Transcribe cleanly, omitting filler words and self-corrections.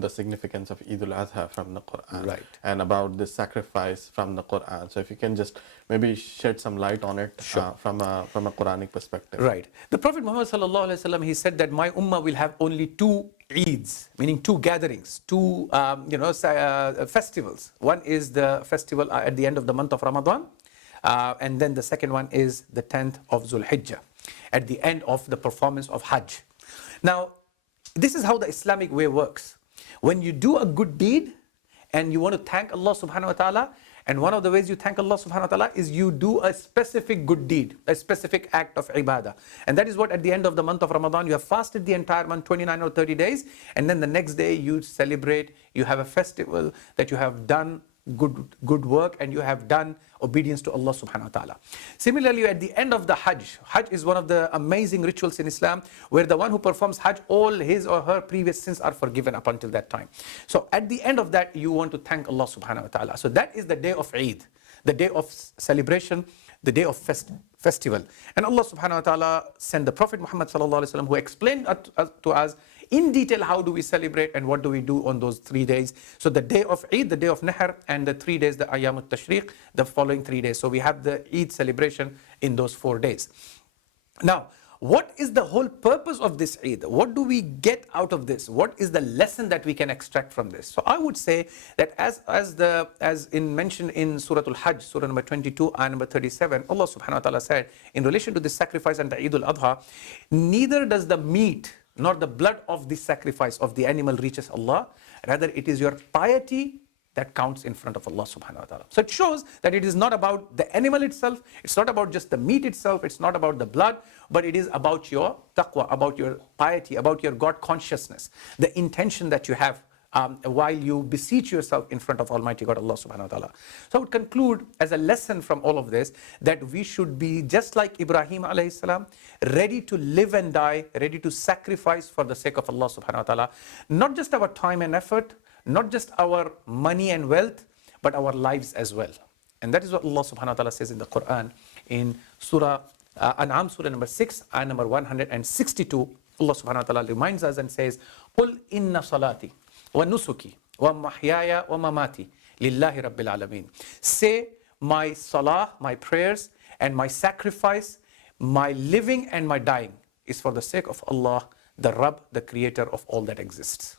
the significance of Eid al-Adha from the Quran, Right. and about the sacrifice from the Quran. So if you can just maybe shed some light on it, Sure. from a Quranic perspective. Right. The Prophet Muhammad sallallahu alaihi wasallam, he said that my ummah will have only two Eids, meaning two gatherings, two festivals. One is the festival at the end of the month of Ramadan, and then the second one is the 10th of DhulHijjah, at the end of the performance of Hajj. Now, this is how the Islamic way works. When you do a good deed and you want to thank Allah subhanahu wa ta'ala, and one of the ways you thank Allah subhanahu wa ta'ala is you do a specific good deed, a specific act of ibadah. And that is what at the end of the month of Ramadan, you have fasted the entire month, 29 or 30 days, and then the next day you celebrate, you have a festival that you have done good work and you have done obedience to Allah subhanahu wa ta'ala. Similarly, at the end of the Hajj is one of the amazing rituals in Islam where the one who performs Hajj, all his or her previous sins are forgiven up until that time. So at the end of that, you want to thank Allah subhanahu wa ta'ala. So that is the day of Eid, the day of celebration, the day of festival. And Allah subhanahu wa ta'ala sent the Prophet Muhammad sallallahu alaihi wasallam who explained to us in detail how do we celebrate and what do we do on those 3 days. So the day of Eid, the day of Nahr, and the 3 days, the Ayyam al-Tashriq, the following 3 days. So we have the Eid celebration in those 4 days. Now, what is the whole purpose of this Eid? What do we get out of this? What is the lesson that we can extract from this? So I would say that as mentioned in Surah Al-Hajj, Surah number 22, ayah number 37, Allah subhanahu wa ta'ala said, in relation to this sacrifice and the Eid al-Adha, neither does the meat nor the blood of this sacrifice of the animal reaches Allah. Rather, it is your piety that counts in front of Allah subhanahu wa ta'ala. So it shows that it is not about the animal itself, it's not about just the meat itself, it's not about the blood, but it is about your taqwa, about your piety, about your God consciousness, the intention that you have while you beseech yourself in front of Almighty God, Allah subhanahu wa ta'ala. So I would conclude as a lesson from all of this that we should be just like Ibrahim alayhi salam, ready to live and die, ready to sacrifice for the sake of Allah subhanahu wa ta'ala. Not just our time and effort, not just our money and wealth, but our lives as well. And that is what Allah subhanahu wa ta'ala says in the Quran in Surah An'am, Surah number 6, ayah number 162. Allah subhanahu wa ta'ala reminds us and says, قُلْ إِنَّ صَلَاتِي وَنُسُكِي وَمَحْيَايَ وَمَمَاتِي لِلَّهِ رَبِّ الْعَالَمِينَ. Say, my salah, my prayers, and my sacrifice, my living and my dying is for the sake of Allah, the Rabb, the creator of all that exists.